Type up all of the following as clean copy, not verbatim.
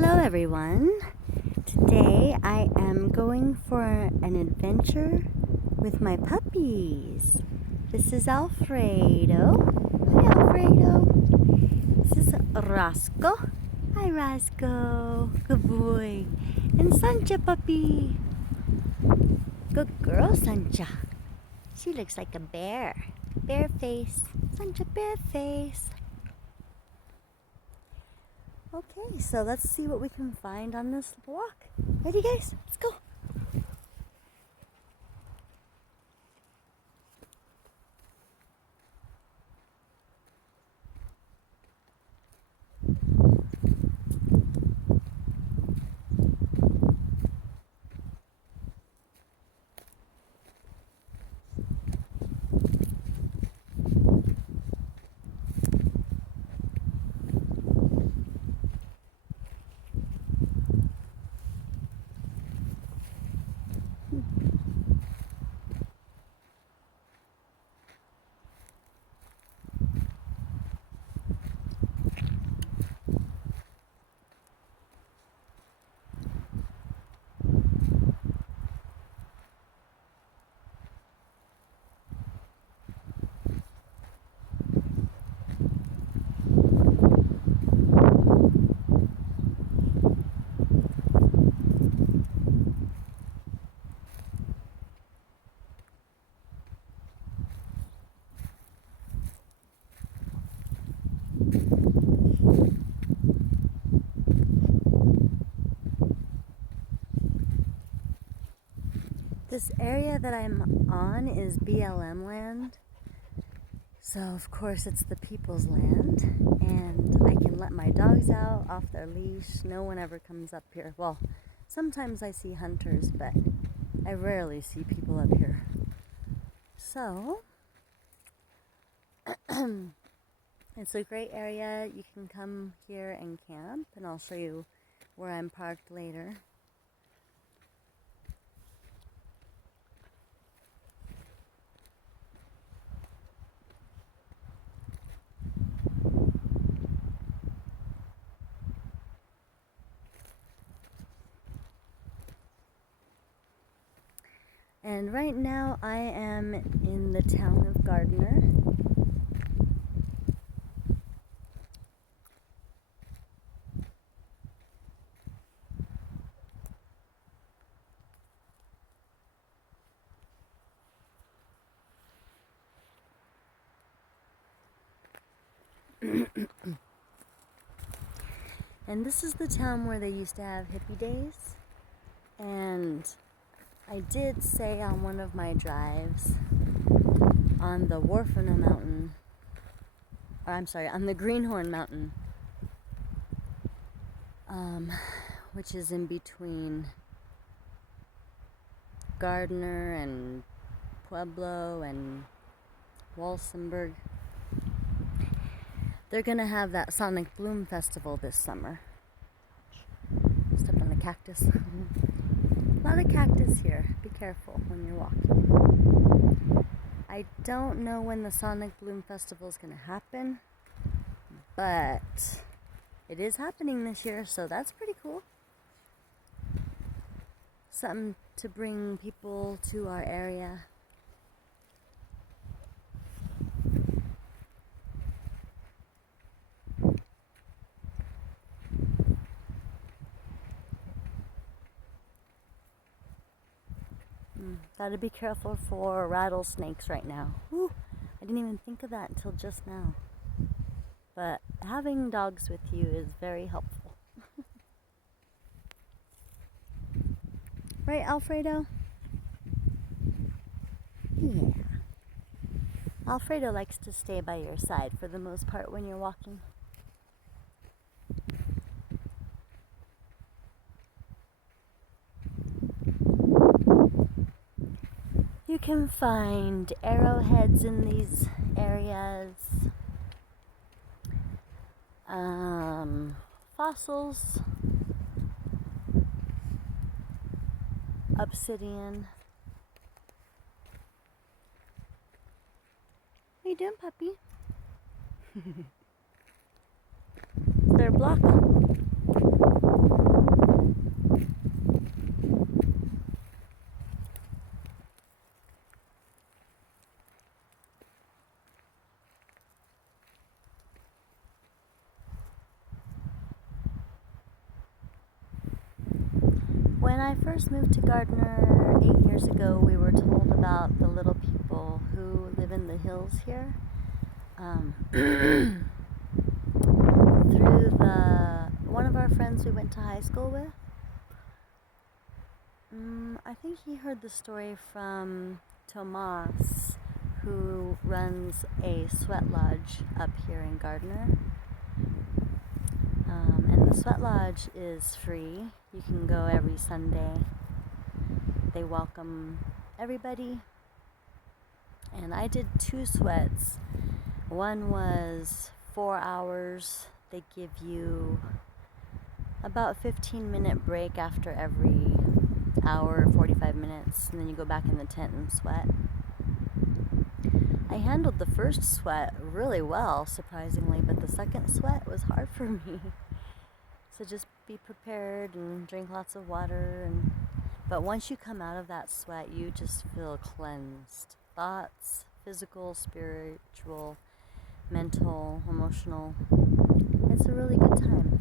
Hello everyone. Today I am going for an adventure with my puppies. This is Alfredo. Hi Alfredo. This is Roscoe. Hi Roscoe. Good boy. And Sancha puppy. Good girl Sancha. She looks like a bear. Bear face. Sancha bear face. Okay, so let's see what we can find on this walk. Ready guys? Let's go. This area that I'm on is BLM land. So of course it's the people's land, and I can let my dogs out off their leash. No one ever comes up here. Well, sometimes I see hunters, but I rarely see people up here. So it's a great area. You can come here and camp, and I'll show you where I'm parked later. And right now I am in the town of Gardner. And this is the town where they used to have hippie days. And I did say on one of my drives on the Warfana Mountain, or I'm sorry, on the Greenhorn Mountain, which is in between Gardner and Pueblo and Walsenburg. They're gonna have that Sonic Bloom Festival this summer. Stepped on a cactus. A lot of cactus here. Be careful when you're walking. I don't know when the Sonic Bloom Festival is going to happen, but it is happening this year, so that's pretty cool. Something to bring people to our area. Gotta be careful for rattlesnakes right now. Whew, I didn't even think of that until just now. But having dogs with you is very helpful. Right, Alfredo? Yeah. Alfredo likes to stay by your side for the most part when you're walking. You can find arrowheads in these areas, fossils, obsidian. How you doing, puppy? They're block. When I first moved to Gardner 8 years ago, we were told about the little people who live in the hills here. Through one of our friends we went to high school with. I think he heard the story from Tomas, who runs a sweat lodge up here in Gardner. And the sweat lodge is free. You can go every Sunday. They welcome everybody. And I did 2 sweats. One was 4 hours. They give you about 15-minute break after every hour, 45 minutes, and then you go back in the tent and sweat. I handled the first sweat really well, surprisingly, but the second sweat was hard for me. So just be prepared and drink lots of water. But once you come out of that sweat, you just feel cleansed. Thoughts, physical, spiritual, mental, emotional. It's a really good time.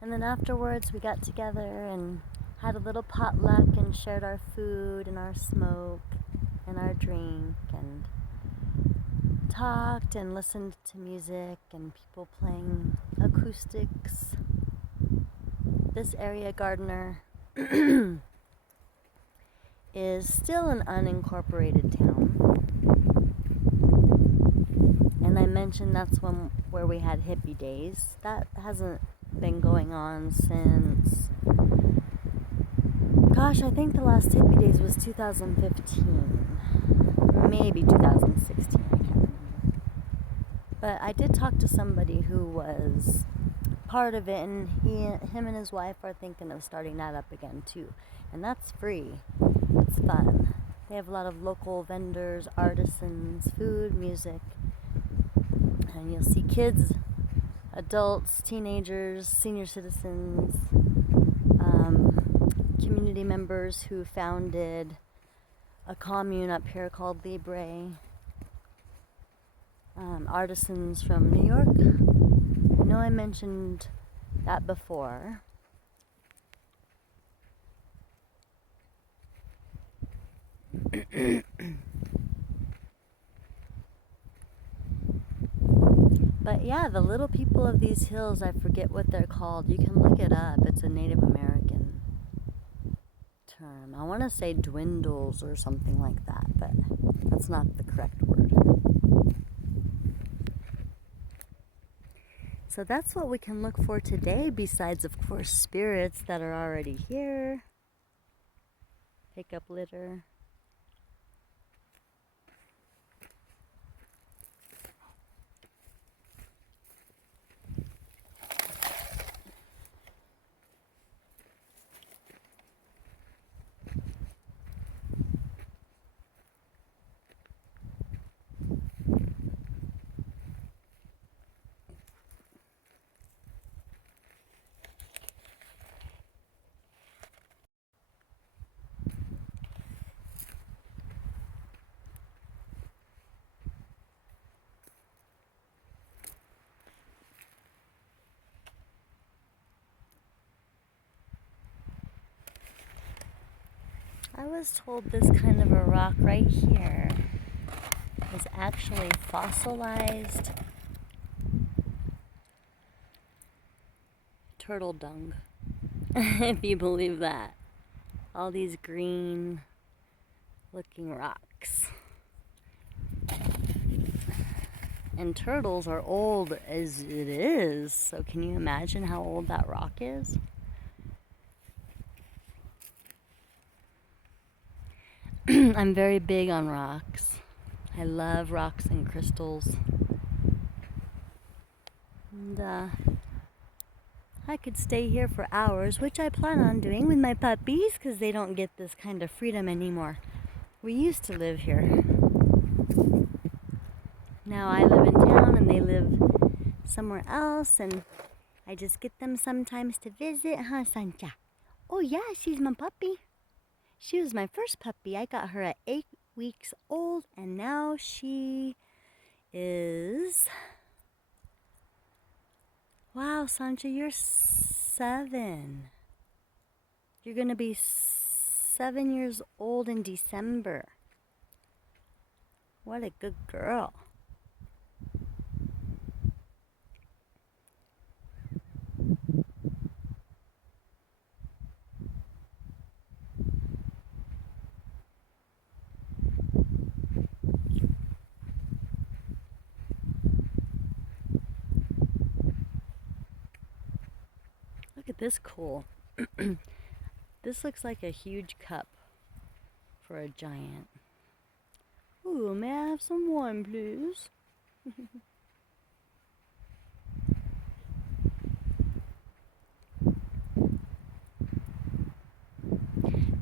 And then afterwards we got together and had a little potluck and shared our food and our smoke and our drink and talked and listened to music and people playing acoustics. This area, Gardner, is still an unincorporated town. And I mentioned that's where we had hippie days. That hasn't been going on since, gosh, I think the last hippie days was 2015, maybe 2016, I can't remember. But I did talk to somebody who was part of it, and him and his wife are thinking of starting that up again too. And that's free. It's fun. They have a lot of local vendors, artisans, food, music, and you'll see kids, adults, teenagers, senior citizens, community members who founded a commune up here called Libre, artisans from New York. I know I mentioned that before. But yeah, the little people of these hills, I forget what they're called. You can look it up. It's a Native American term. I want to say dwindles or something like that, but that's not the correct word. So that's what we can look for today, besides, of course, spirits that are already here. Pick up litter. I was told this kind of a rock right here is actually fossilized turtle dung, if you believe that. All these green looking rocks. And turtles are old as it is, so can you imagine how old that rock is? I'm very big on rocks. I love rocks and crystals. And I could stay here for hours, which I plan on doing with my puppies, because they don't get this kind of freedom anymore. We used to live here. Now I live in town and they live somewhere else, and I just get them sometimes to visit, huh, Sancha? Oh yeah, she's my puppy. She was my first puppy. I got her at 8 weeks old, and now she is Wow, Sancha, you're 7. You're going to be 7 years old in December. What a good girl. Look at this cool. This looks like a huge cup for a giant. Ooh, may I have some wine, please?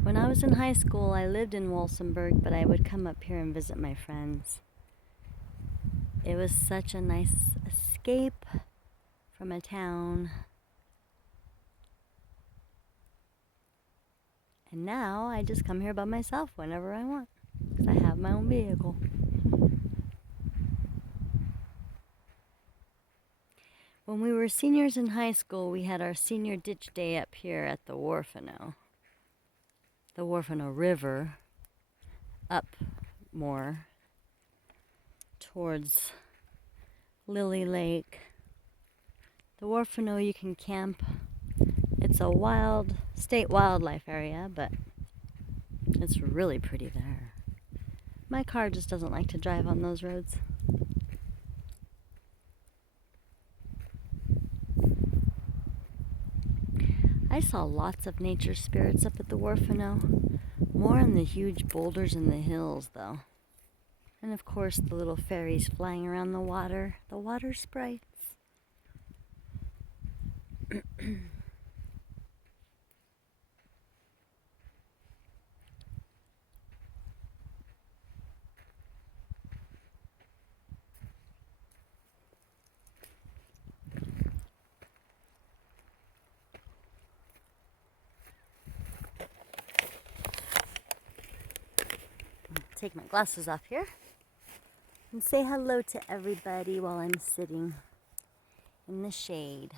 When I was in high school, I lived in Walsenburg, but I would come up here and visit my friends. It was such a nice escape from a town. And now I just come here by myself whenever I want, because I have my own vehicle. When we were seniors in high school, we had our senior ditch day up here at the Wharfano. The Wharfano River, up more towards Lily Lake. The Wharfano, you can camp. It's a wild state wildlife area, but it's really pretty there. My car just doesn't like to drive on those roads. I saw lots of nature spirits up at the Wharfano. More on the huge boulders in the hills, though. And of course, the little fairies flying around the water sprites. Take my glasses off here and say hello to everybody while I'm sitting in the shade.